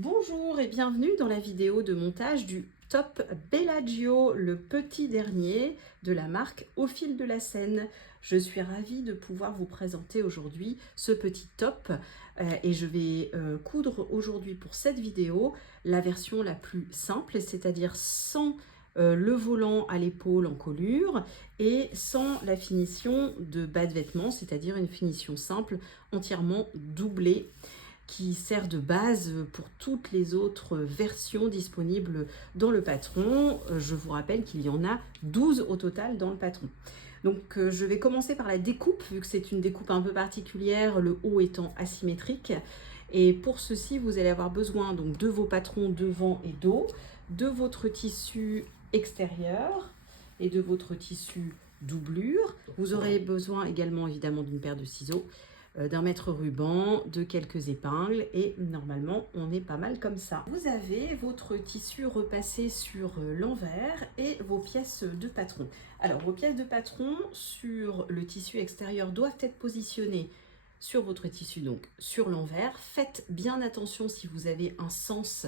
Bonjour et bienvenue dans la vidéo de montage du top Bellagio, le petit dernier de la marque Au fil de la Seine. Je suis ravie de pouvoir vous présenter aujourd'hui ce petit top et je vais coudre aujourd'hui pour cette vidéo la version la plus simple, c'est-à-dire sans le volant à l'épaule en colure et sans la finition de bas de vêtements, c'est-à-dire une finition simple entièrement doublée, qui sert de base pour toutes les autres versions disponibles dans le patron. Je vous rappelle qu'il y en a 12 au total dans le patron. Donc je vais commencer par la découpe, vu que c'est une découpe un peu particulière, le haut étant asymétrique. Et pour ceci, vous allez avoir besoin donc de vos patrons devant et dos, de votre tissu extérieur et de votre tissu doublure. Vous aurez besoin également évidemment d'une paire de ciseaux, d'un mètre ruban, de quelques épingles et normalement on est pas mal comme ça. Vous avez votre tissu repassé sur l'envers et vos pièces de patron. Alors vos pièces de patron sur le tissu extérieur doivent être positionnées sur votre tissu, donc sur l'envers. Faites bien attention si vous avez un sens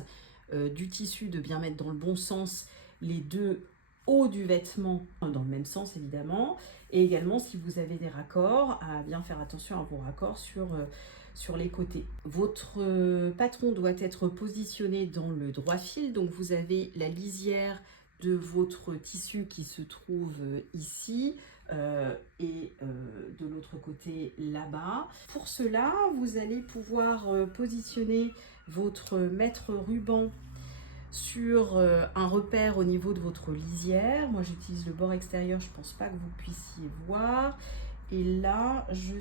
du tissu de bien mettre dans le bon sens les deux haut du vêtement dans le même sens évidemment, et également si vous avez des raccords, à bien faire attention à vos raccords sur les côtés. Votre patron doit être positionné dans le droit fil, donc vous avez la lisière de votre tissu qui se trouve ici et de l'autre côté là-bas. Pour cela, vous allez pouvoir positionner votre mètre ruban sur un repère au niveau de votre lisière. Moi j'utilise le bord extérieur, je pense pas que vous puissiez voir. Et là je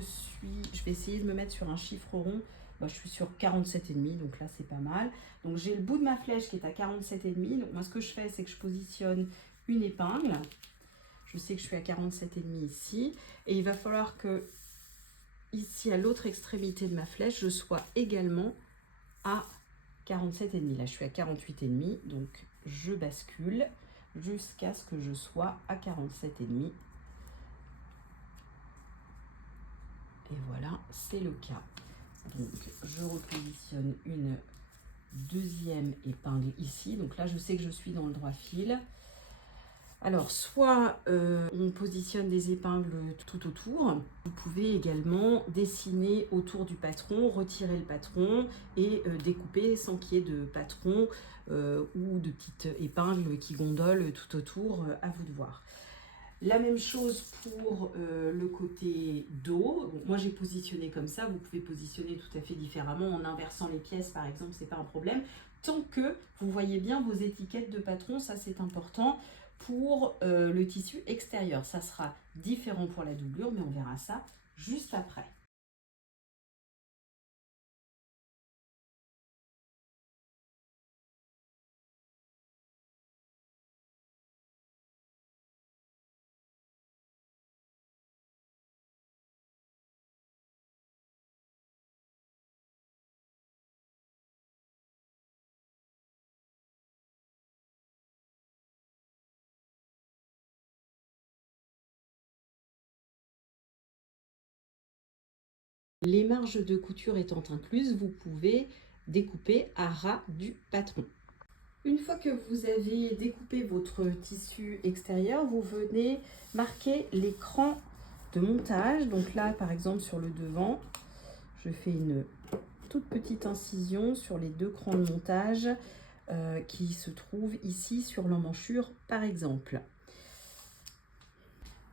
vais essayer de me mettre sur un chiffre rond. Je suis sur 47,5, donc là c'est pas mal. Donc j'ai le bout de ma flèche qui est à 47,5. Donc moi ce que je fais, c'est que je positionne une épingle. Je sais que je suis à 47,5 ici. Et il va falloir que ici à l'autre extrémité de ma flèche, je sois également à 47,5. Là, je suis à 48,5. Donc, je bascule jusqu'à ce que je sois à 47,5. Et voilà, c'est le cas. Donc, je repositionne une deuxième épingle ici. Donc là, je sais que je suis dans le droit fil. Alors, soit on positionne des épingles tout autour. Vous pouvez également dessiner autour du patron, retirer le patron et découper sans qu'il y ait de patron ou de petites épingles qui gondolent tout autour, à vous de voir. La même chose pour le côté dos. Donc, moi j'ai positionné comme ça, vous pouvez positionner tout à fait différemment en inversant les pièces par exemple, c'est pas un problème. Tant que vous voyez bien vos étiquettes de patron, ça c'est important. Pour le tissu extérieur, ça sera différent pour la doublure, mais on verra ça juste après. Les marges de couture étant incluses, vous pouvez découper à ras du patron. Une fois que vous avez découpé votre tissu extérieur, vous venez marquer les crans de montage. Donc là, par exemple, sur le devant, je fais une toute petite incision sur les deux crans de montage qui se trouvent ici sur l'emmanchure, par exemple.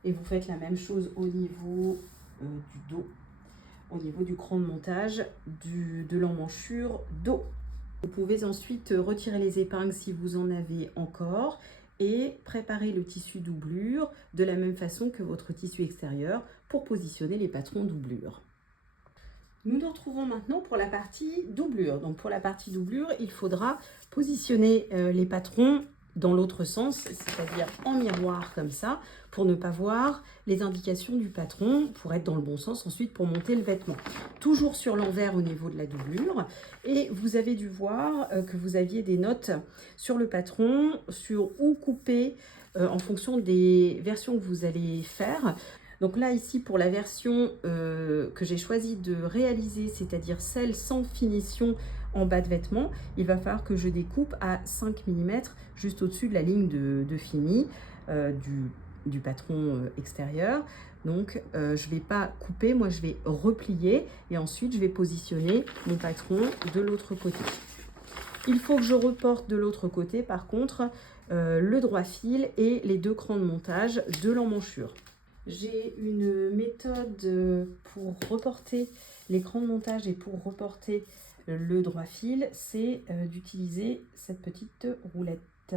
Et vous faites la même chose au niveau du dos, au niveau du cran de montage de l'emmanchure dos. Vous pouvez ensuite retirer les épingles si vous en avez encore et préparer le tissu doublure de la même façon que votre tissu extérieur pour positionner les patrons doublure. Nous nous retrouvons maintenant pour la partie doublure. Donc pour la partie doublure, il faudra positionner les patrons dans l'autre sens, c'est-à-dire en miroir comme ça, pour ne pas voir les indications du patron, pour être dans le bon sens ensuite pour monter le vêtement. Toujours sur l'envers au niveau de la doublure. Et vous avez dû voir que vous aviez des notes sur le patron, sur où couper en fonction des versions que vous allez faire. Donc là, ici, pour la version que j'ai choisi de réaliser, c'est-à-dire celle sans finition en bas de vêtement, il va falloir que je découpe à 5 mm juste au-dessus de la ligne de fini du patron extérieur. Donc je ne vais pas couper, moi je vais replier et ensuite je vais positionner mon patron de l'autre côté. Il faut que je reporte de l'autre côté par contre le droit fil et les 2 crans de montage de l'emmanchure. J'ai une méthode pour reporter les crans de montage et pour reporter le droit fil, c'est d'utiliser cette petite roulette.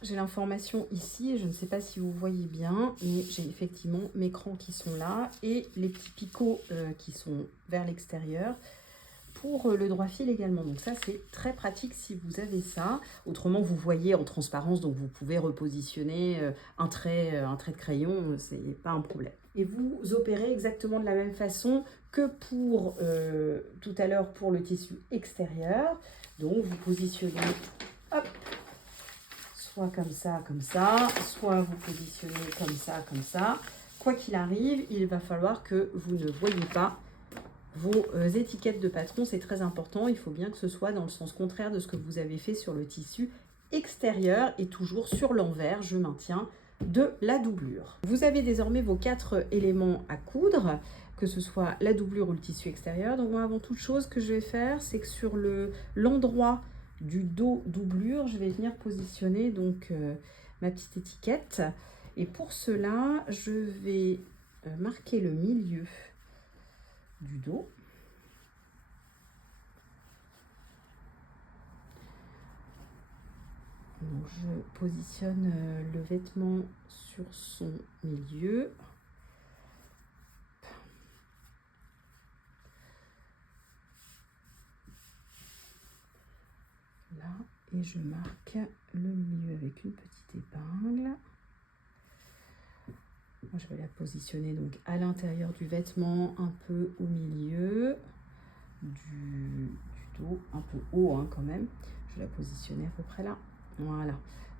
J'ai l'information ici, je ne sais pas si vous voyez bien, mais j'ai effectivement mes crans qui sont là et les petits picots qui sont vers l'extérieur pour le droit fil également. Donc ça, c'est très pratique si vous avez ça. Autrement, vous voyez en transparence, donc vous pouvez repositionner un trait de crayon, c'est pas un problème. Et vous opérez exactement de la même façon que pour tout à l'heure pour le tissu extérieur. Donc vous positionnez, hop, soit comme ça, soit vous positionnez comme ça. Quoi qu'il arrive, il va falloir que vous ne voyez pas vos étiquettes de patron, c'est très important. Il faut bien que ce soit dans le sens contraire de ce que vous avez fait sur le tissu extérieur et toujours sur l'envers, je maintiens, de la doublure. Vous avez désormais vos 4 éléments à coudre, que ce soit la doublure ou le tissu extérieur. Donc moi, avant toute chose que je vais faire, c'est que sur l'endroit du dos doublure, je vais venir positionner donc ma petite étiquette. Et pour cela, je vais marquer le milieu du dos. Donc je positionne le vêtement sur son milieu. Là, et je marque le milieu avec une petite épingle. Moi, je vais la positionner donc à l'intérieur du vêtement, un peu au milieu du dos, un peu haut hein, quand même. Je vais la positionner à peu près là. Voilà.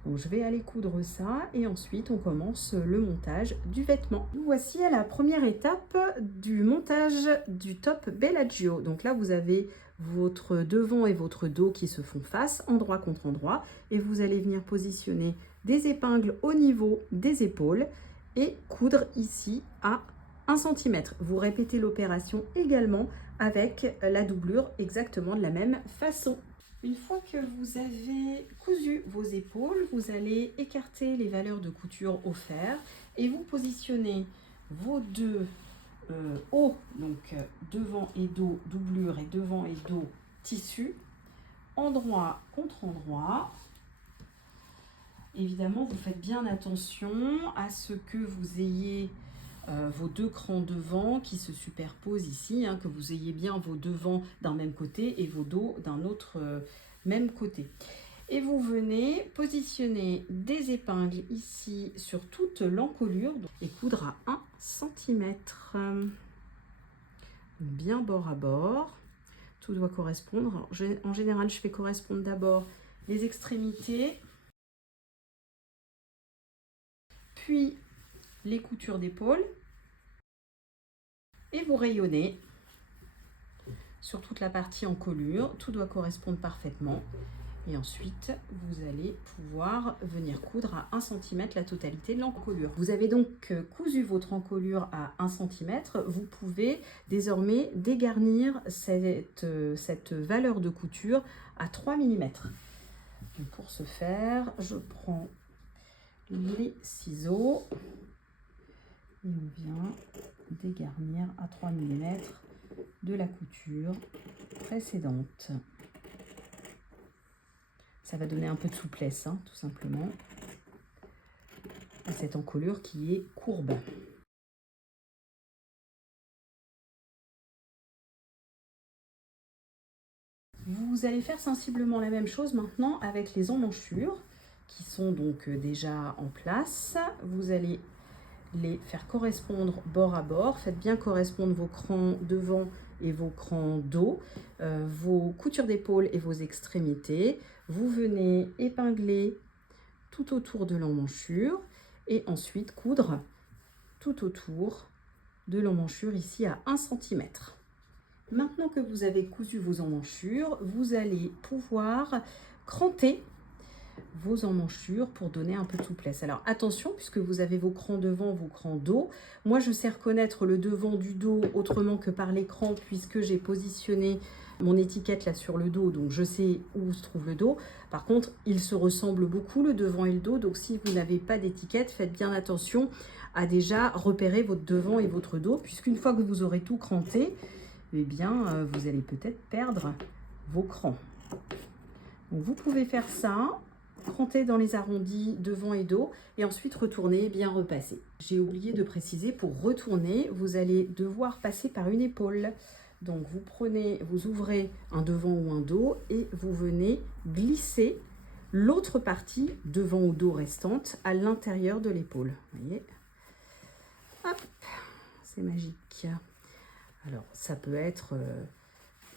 Donc je vais aller coudre ça et ensuite on commence le montage du vêtement. Nous voici à la première étape du montage du top Bellagio. Donc là vous avez votre devant et votre dos qui se font face, endroit contre endroit, et vous allez venir positionner des épingles au niveau des épaules et coudre ici à 1 cm. Vous répétez l'opération également avec la doublure exactement de la même façon. Une fois que vous avez cousu vos épaules, vous allez écarter les valeurs de couture au fer et vous positionnez vos 2 hauts, donc devant et dos doublure et devant et dos tissu, endroit contre endroit. Évidemment, vous faites bien attention à ce que vous ayez vos 2 crans devant qui se superposent ici, hein, que vous ayez bien vos devants d'un même côté et vos dos d'un autre même côté. Et vous venez positionner des épingles ici sur toute l'encolure et coudre à 1 cm. Bien bord à bord. Tout doit correspondre. En général, je fais correspondre d'abord les extrémités, puis les coutures d'épaule et vous rayonnez sur toute la partie encolure. Tout doit correspondre parfaitement et ensuite vous allez pouvoir venir coudre à 1 cm la totalité de l'encolure. Vous avez donc cousu votre encolure à 1 cm. Vous pouvez désormais dégarnir cette valeur de couture à 3 mm. Donc pour ce faire, je prends les ciseaux et on vient dégarnir à 3 mm de la couture précédente. Ça va donner un peu de souplesse, hein, tout simplement, à cette encolure qui est courbe. Vous allez faire sensiblement la même chose maintenant avec les emmanchures qui sont donc déjà en place. Vous allez les faire correspondre bord à bord. Faites bien correspondre vos crans devant et vos crans dos, vos coutures d'épaule et vos extrémités. Vous venez épingler tout autour de l'emmanchure et ensuite coudre tout autour de l'emmanchure ici à 1 cm. Maintenant que vous avez cousu vos emmanchures, vous allez pouvoir cranter vos emmanchures pour donner un peu de souplesse. Alors attention, puisque vous avez vos crans devant, vos crans dos. Moi, je sais reconnaître le devant du dos autrement que par l'écran, puisque j'ai positionné mon étiquette là sur le dos, donc je sais où se trouve le dos. Par contre, ils se ressemblent beaucoup, le devant et le dos, donc si vous n'avez pas d'étiquette, faites bien attention à déjà repérer votre devant et votre dos, puisqu'une fois que vous aurez tout cranté, eh bien, vous allez peut-être perdre vos crans. Donc, vous pouvez faire ça, cranter dans les arrondis devant et dos, et ensuite retourner et bien repasser. J'ai oublié de préciser, pour retourner, vous allez devoir passer par une épaule. Donc, vous prenez, vous ouvrez un devant ou un dos, et vous venez glisser l'autre partie, devant ou dos restante, à l'intérieur de l'épaule. Vous voyez? Hop, c'est magique. Alors, ça peut être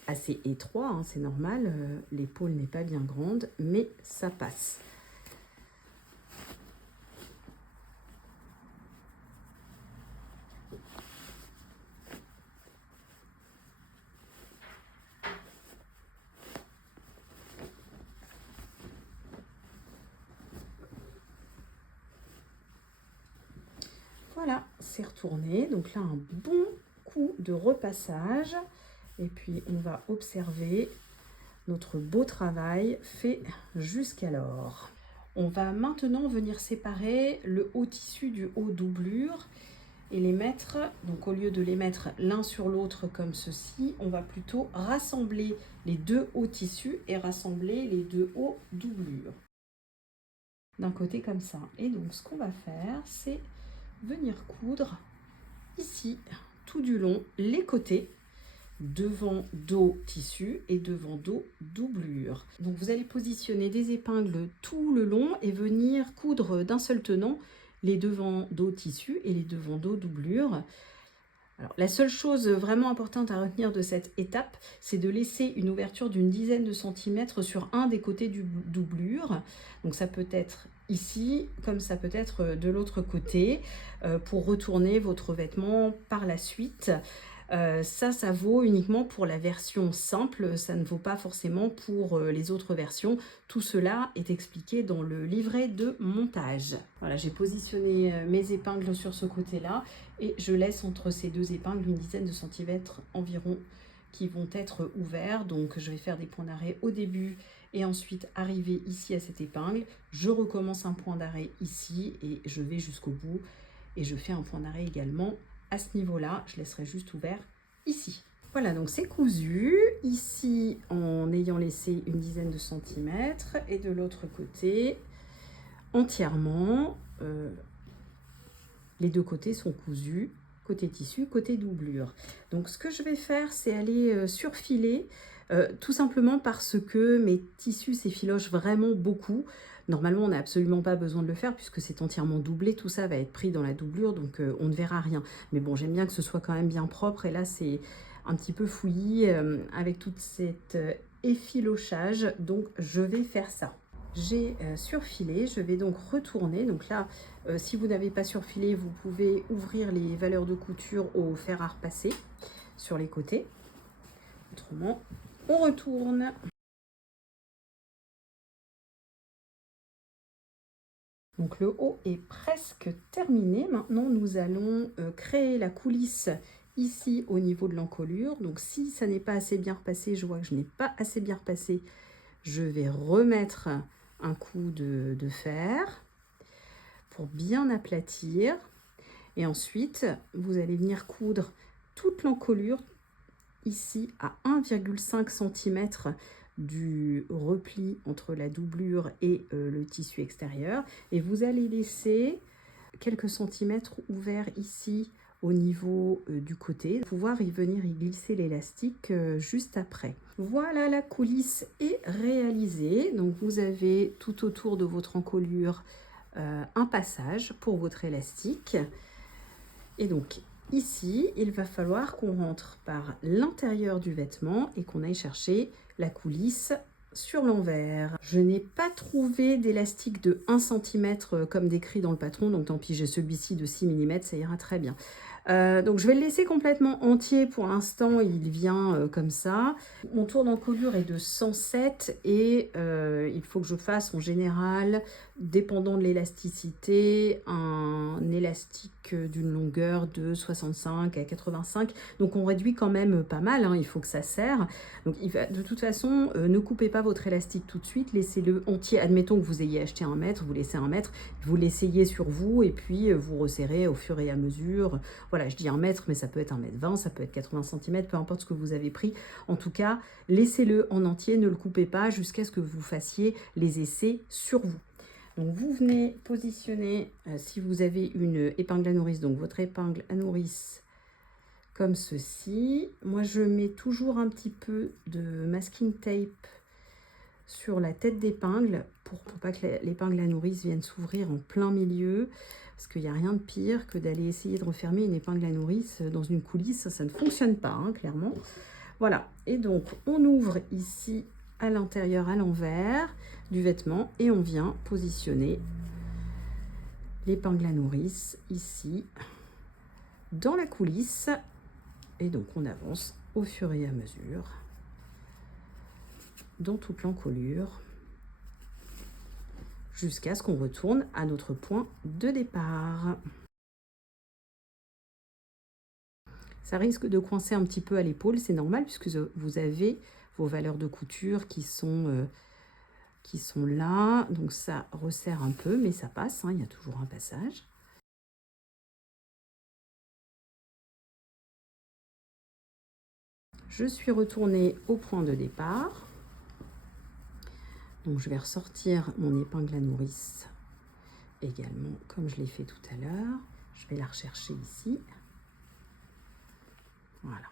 assez étroit, hein, c'est normal, l'épaule n'est pas bien grande, mais ça passe. Voilà, c'est retourné, donc là un bon coup de repassage. Et puis, on va observer notre beau travail fait jusqu'alors. On va maintenant venir séparer le haut tissu du haut doublure et les mettre, donc au lieu de les mettre l'un sur l'autre comme ceci, on va plutôt rassembler les deux hauts tissus et rassembler les deux hauts doublures. D'un côté comme ça. Et donc, ce qu'on va faire, c'est venir coudre ici, tout du long, les côtés, devant dos tissu et devant dos doublure. Donc vous allez positionner des épingles tout le long et venir coudre d'un seul tenant les devant dos tissu et les devant dos doublure. Alors, la seule chose vraiment importante à retenir de cette étape, c'est de laisser une ouverture d'une dizaine de centimètres sur un des côtés du doublure. Donc ça peut être ici, comme ça peut être de l'autre côté, pour retourner votre vêtement par la suite. Ça vaut uniquement pour la version simple, ça ne vaut pas forcément pour les autres versions. Tout cela est expliqué dans le livret de montage. Voilà, j'ai positionné mes épingles sur ce côté-là et je laisse entre ces deux épingles une dizaine de centimètres environ qui vont être ouverts. Donc je vais faire des points d'arrêt au début et ensuite arriver ici à cette épingle. Je recommence un point d'arrêt ici et je vais jusqu'au bout et je fais un point d'arrêt également à ce niveau-là. Je laisserai juste ouvert ici. Voilà, donc c'est cousu ici en ayant laissé une dizaine de centimètres et de l'autre côté entièrement. Les deux côtés sont cousus, côté tissu, côté doublure. Donc ce que je vais faire, c'est aller surfiler, tout simplement parce que mes tissus s'effilochent vraiment beaucoup. Normalement, on n'a absolument pas besoin de le faire puisque c'est entièrement doublé. Tout ça va être pris dans la doublure, donc on ne verra rien. Mais bon, j'aime bien que ce soit quand même bien propre. Et là, c'est un petit peu fouillis avec toute cette effilochage. Donc, je vais faire ça. J'ai surfilé, je vais donc retourner. Donc là, si vous n'avez pas surfilé, vous pouvez ouvrir les valeurs de couture au fer à repasser sur les côtés. Autrement, on retourne. Donc le haut est presque terminé. Maintenant, nous allons créer la coulisse ici au niveau de l'encolure. Donc si ça n'est pas assez bien repassé, je vois que je n'ai pas assez bien repassé, je vais remettre un coup de fer pour bien aplatir. Et ensuite, vous allez venir coudre toute l'encolure ici à 1,5 cm du repli entre la doublure et le tissu extérieur. Et vous allez laisser quelques centimètres ouverts ici au niveau du côté, pour pouvoir y venir y glisser l'élastique juste après. Voilà, la coulisse est réalisée. Donc vous avez tout autour de votre encolure un passage pour votre élastique. Et donc ici, il va falloir qu'on rentre par l'intérieur du vêtement et qu'on aille chercher la coulisse sur l'envers. Je n'ai pas trouvé d'élastique de 1 cm comme décrit dans le patron, donc tant pis, j'ai celui-ci de 6 mm, ça ira très bien. Donc je vais le laisser complètement entier pour l'instant, il vient comme ça. Mon tour d'encolure est de 107 et il faut que je fasse en général, dépendant de l'élasticité, un élastique d'une longueur de 65 à 85. Donc on réduit quand même pas mal, hein, il faut que ça serre. Donc de toute façon, ne coupez pas votre élastique tout de suite, laissez-le entier. Admettons que vous ayez acheté 1 mètre, vous laissez 1 mètre, vous l'essayez sur vous et puis vous resserrez au fur et à mesure. Voilà, je dis 1 mètre, mais ça peut être 1,20 m, ça peut être 80 cm, peu importe ce que vous avez pris. En tout cas, laissez-le en entier, ne le coupez pas jusqu'à ce que vous fassiez les essais sur vous. Donc vous venez positionner, si vous avez une épingle à nourrice, donc votre épingle à nourrice comme ceci. Moi, je mets toujours un petit peu de masking tape sur la tête d'épingle pour pas que l'épingle à nourrice vienne s'ouvrir en plein milieu. Parce qu'il n'y a rien de pire que d'aller essayer de refermer une épingle à nourrice dans une coulisse. Ça ne fonctionne pas, hein, clairement. Voilà. Et donc, on ouvre ici à l'intérieur, à l'envers du vêtement. Et on vient positionner l'épingle à nourrice ici, dans la coulisse. Et donc, on avance au fur et à mesure dans toute l'encolure jusqu'à ce qu'on retourne à notre point de départ. Ça risque de coincer un petit peu à l'épaule, c'est normal puisque vous avez vos valeurs de couture qui sont là. Donc ça resserre un peu, mais ça passe, hein, il y a toujours un passage. Je suis retournée au point de départ. Donc je vais ressortir mon épingle à nourrice également, comme je l'ai fait tout à l'heure. Je vais la rechercher ici. Voilà.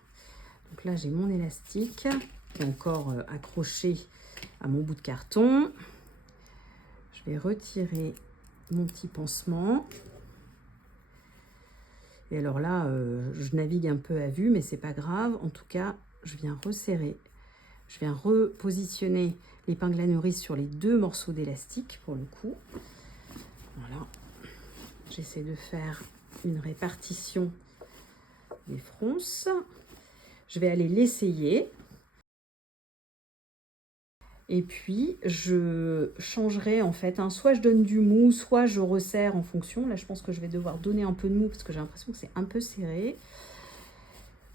Donc là, j'ai mon élastique qui est encore accroché à mon bout de carton. Je vais retirer mon petit pansement. Et alors là, je navigue un peu à vue, mais c'est pas grave. En tout cas, je viens resserrer. Je viens repositionner l'épingle à nourrice sur les 2 morceaux d'élastique pour le coup. Voilà. J'essaie de faire une répartition des fronces. Je vais aller l'essayer. Et puis, je changerai en fait. Hein, soit je donne du mou, soit je resserre en fonction. Là, je pense que je vais devoir donner un peu de mou parce que j'ai l'impression que c'est un peu serré.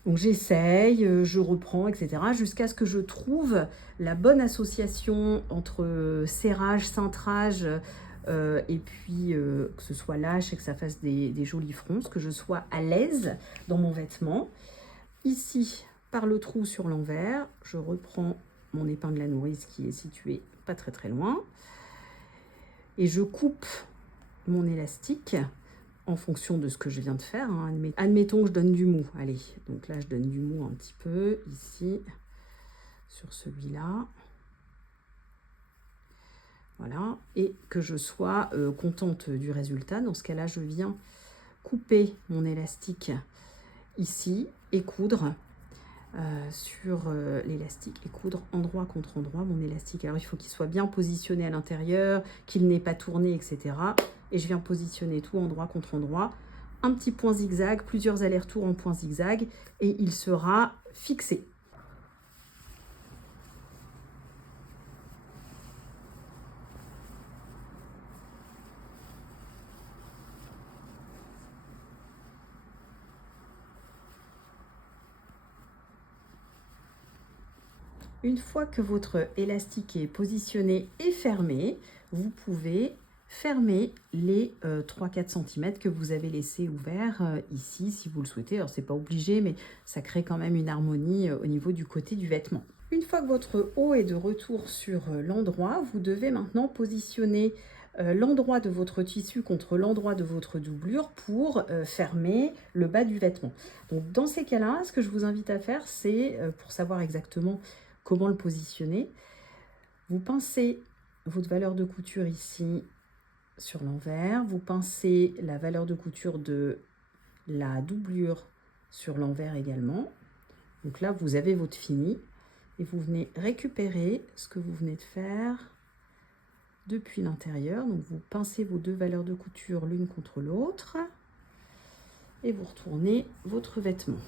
Donc, j'essaye, je reprends, etc. jusqu'à ce que je trouve la bonne association entre serrage, cintrage et puis que ce soit lâche et que ça fasse des jolis fronces, que je sois à l'aise dans mon vêtement. Ici, par le trou sur l'envers, je reprends mon épingle à nourrice qui est située pas très loin. Et je coupe mon élastique en fonction de ce que je viens de faire. Hein. Admettons que je donne du mou. Allez, donc là, je donne du mou un petit peu ici, sur celui-là. Voilà, et que je sois contente du résultat. Dans ce cas-là, je viens couper mon élastique ici et coudre sur l'élastique et coudre endroit contre endroit mon élastique. Alors il faut qu'il soit bien positionné à l'intérieur, qu'il n'ait pas tourné, etc. Et je viens positionner tout endroit contre endroit, un petit point zigzag, plusieurs allers-retours en point zigzag, et il sera fixé. Une fois que votre élastique est positionné et fermé, vous pouvez fermer les 3-4 cm que vous avez laissé ouverts ici si vous le souhaitez. Alors c'est pas obligé, mais ça crée quand même une harmonie au niveau du côté du vêtement. Une fois que votre haut est de retour sur l'endroit, vous devez maintenant positionner l'endroit de votre tissu contre l'endroit de votre doublure pour fermer le bas du vêtement. Donc dans ces cas-là, ce que je vous invite à faire, c'est pour savoir exactement comment le positionner, vous pincez votre valeur de couture ici sur l'envers, vous pincez la valeur de couture de la doublure sur l'envers également. Donc là, vous avez votre fini et vous venez récupérer ce que vous venez de faire depuis l'intérieur. Donc vous pincez vos 2 valeurs de couture l'une contre l'autre et vous retournez votre vêtement.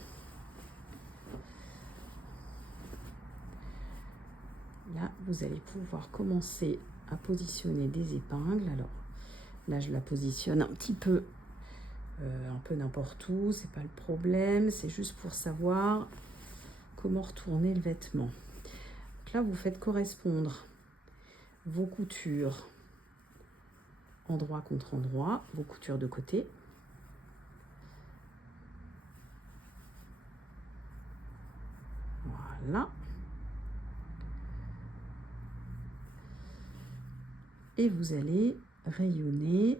Là, vous allez pouvoir commencer à positionner des épingles. Alors là, je la positionne un peu n'importe où, c'est pas le problème, c'est juste pour savoir comment retourner le vêtement. Donc là, vous faites correspondre vos coutures endroit contre endroit, vos coutures de côté. Voilà. Et vous allez rayonner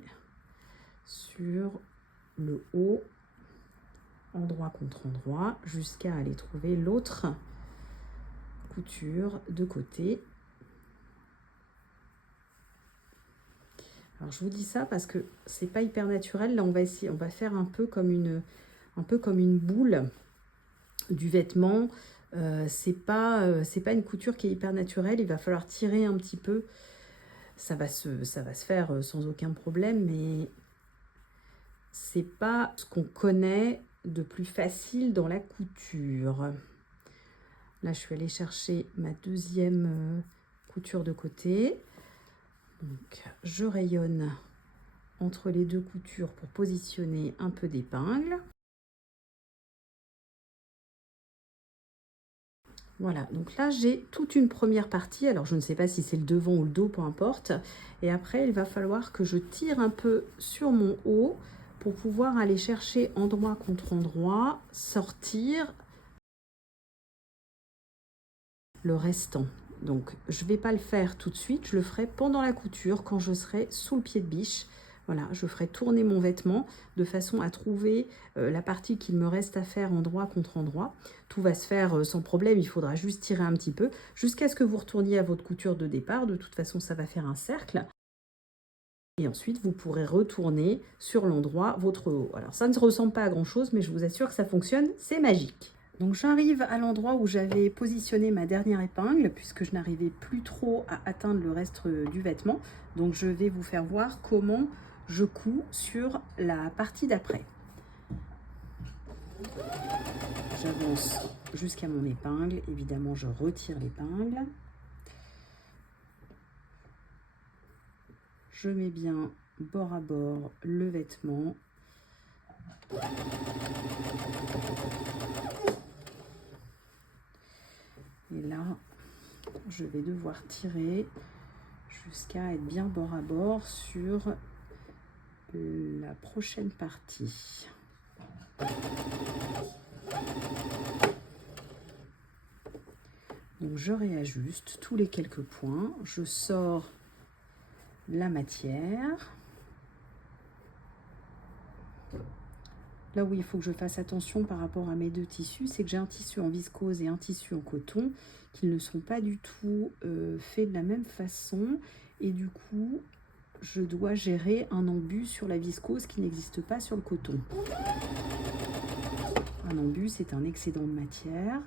sur le haut, endroit contre endroit, jusqu'à aller trouver l'autre couture de côté. Alors je vous dis ça parce que c'est pas hyper naturel. Là on va faire un peu comme une boule du vêtement. C'est pas une couture qui est hyper naturelle. Il va falloir tirer un petit peu. Ça va se faire sans aucun problème, mais c'est pas ce qu'on connaît de plus facile dans la couture. Là, je suis allée chercher ma deuxième couture de côté. Donc, je rayonne entre les deux coutures pour positionner un peu d'épingle. Voilà, donc là j'ai toute une première partie, alors je ne sais pas si c'est le devant ou le dos, peu importe. Et après il va falloir que je tire un peu sur mon haut pour pouvoir aller chercher endroit contre endroit, sortir le restant. Donc je ne vais pas le faire tout de suite, je le ferai pendant la couture quand je serai sous le pied de biche. Voilà, je ferai tourner mon vêtement de façon à trouver la partie qu'il me reste à faire endroit contre endroit. Tout va se faire sans problème, il faudra juste tirer un petit peu jusqu'à ce que vous retourniez à votre couture de départ. De toute façon, ça va faire un cercle. Et ensuite, vous pourrez retourner sur l'endroit votre haut. Alors, ça ne ressemble pas à grand-chose, mais je vous assure que ça fonctionne, c'est magique. Donc, j'arrive à l'endroit où j'avais positionné ma dernière épingle, puisque je n'arrivais plus trop à atteindre le reste du vêtement. Donc, je vais vous faire voir comment je couds sur la partie d'après. J'avance jusqu'à mon épingle. Évidemment, je retire l'épingle. Je mets bien bord à bord le vêtement. Et là, je vais devoir tirer jusqu'à être bien bord à bord sur la prochaine partie. Donc je réajuste tous les quelques points, je sors la matière. Là où il faut que je fasse attention par rapport à mes deux tissus, c'est que j'ai un tissu en viscose et un tissu en coton qui ne sont pas du tout faits de la même façon. Et du coup, je dois gérer un embut sur la viscose qui n'existe pas sur le coton. Un embut, c'est un excédent de matière.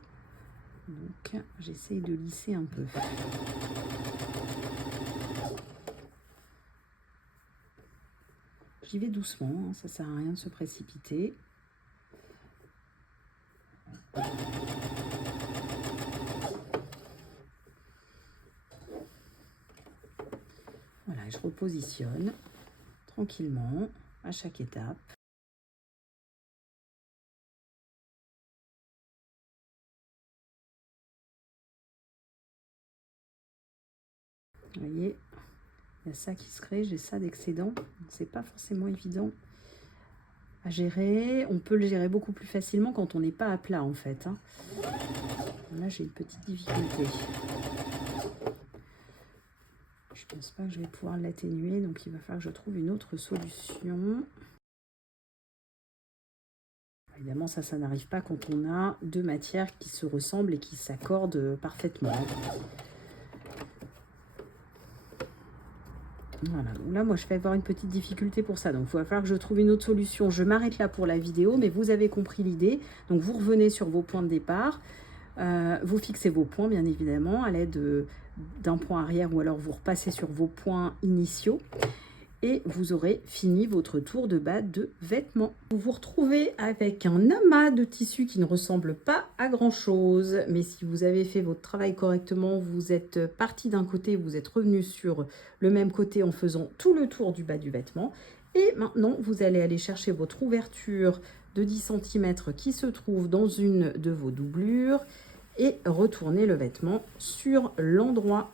Donc, j'essaye de lisser un peu. J'y vais doucement, hein, ça ne sert à rien de se précipiter. Voilà, et je repositionne tranquillement à chaque étape. Vous voyez, il y a ça qui se crée, j'ai ça d'excédent. C'est pas forcément évident à gérer. On peut le gérer beaucoup plus facilement quand on n'est pas à plat en fait. Hein. Là, j'ai une petite difficulté. Je pense pas que je vais pouvoir l'atténuer, donc il va falloir que je trouve une autre solution. Évidemment, ça n'arrive pas quand on a deux matières qui se ressemblent et qui s'accordent parfaitement. Voilà, donc là, moi, je vais avoir une petite difficulté pour ça. Donc, il va falloir que je trouve une autre solution. Je m'arrête là pour la vidéo, mais vous avez compris l'idée. Donc, vous revenez sur vos points de départ. Vous fixez vos points, bien évidemment, à l'aide d'un point arrière ou alors vous repassez sur vos points initiaux. et vous aurez fini votre tour de bas de vêtements. Vous vous retrouvez avec un amas de tissu qui ne ressemble pas à grand chose, mais si vous avez fait votre travail correctement, vous êtes parti d'un côté, vous êtes revenu sur le même côté en faisant tout le tour du bas du vêtement. Et maintenant, vous allez aller chercher votre ouverture de 10 cm qui se trouve dans une de vos doublures et retourner le vêtement sur l'endroit.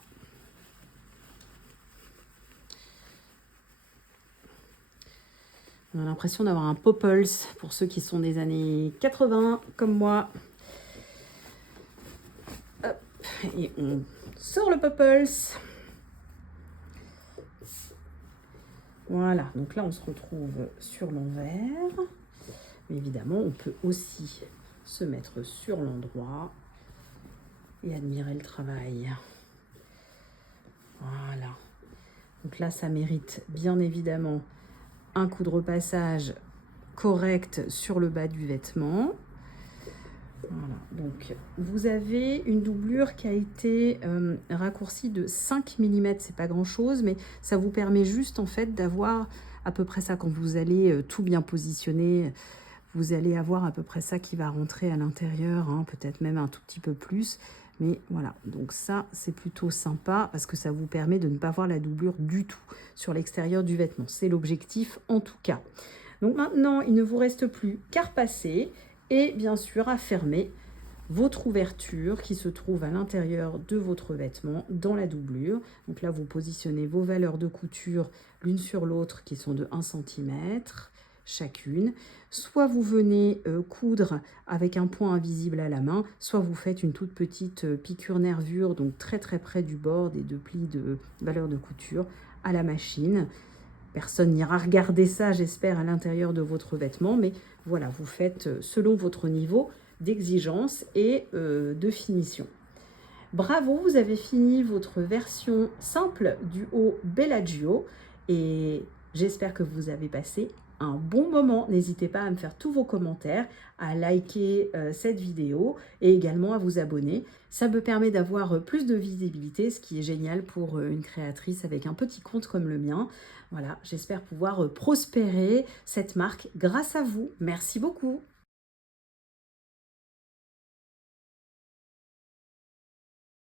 On a l'impression d'avoir un Popples pour ceux qui sont des années 80 comme moi. Hop, et on sort le Popples. Voilà, donc là on se retrouve sur l'envers. Mais évidemment, on peut aussi se mettre sur l'endroit et admirer le travail. Voilà. Donc là, ça mérite bien évidemment un coup de repassage correct sur le bas du vêtement. Voilà, donc vous avez une doublure qui a été raccourcie de 5 mm, c'est pas grand chose, mais ça vous permet juste en fait d'avoir à peu près ça quand vous allez tout bien positionner. Vous allez avoir à peu près ça qui va rentrer à l'intérieur, hein, peut-être même un tout petit peu plus. Mais voilà, donc ça, c'est plutôt sympa parce que ça vous permet de ne pas voir la doublure du tout sur l'extérieur du vêtement. C'est l'objectif en tout cas. Donc maintenant, il ne vous reste plus qu'à repasser et bien sûr à fermer votre ouverture qui se trouve à l'intérieur de votre vêtement dans la doublure. Donc là, vous positionnez vos valeurs de couture l'une sur l'autre qui sont de 1 cm chacune. Soit vous venez coudre avec un point invisible à la main, soit vous faites une toute petite piqûre nervure, donc très près du bord des deux plis de valeur de couture à la machine. Personne n'ira regarder ça, j'espère, à l'intérieur de votre vêtement, mais voilà, vous faites selon votre niveau d'exigence et de finition. Bravo, vous avez fini votre version simple du haut Bellagio et j'espère que vous avez passé un bon moment. N'hésitez pas à me faire tous vos commentaires, à liker cette vidéo et également à vous abonner. Ça me permet d'avoir plus de visibilité, ce qui est génial pour une créatrice avec un petit compte comme le mien. Voilà, j'espère pouvoir prospérer cette marque grâce à vous. Merci beaucoup.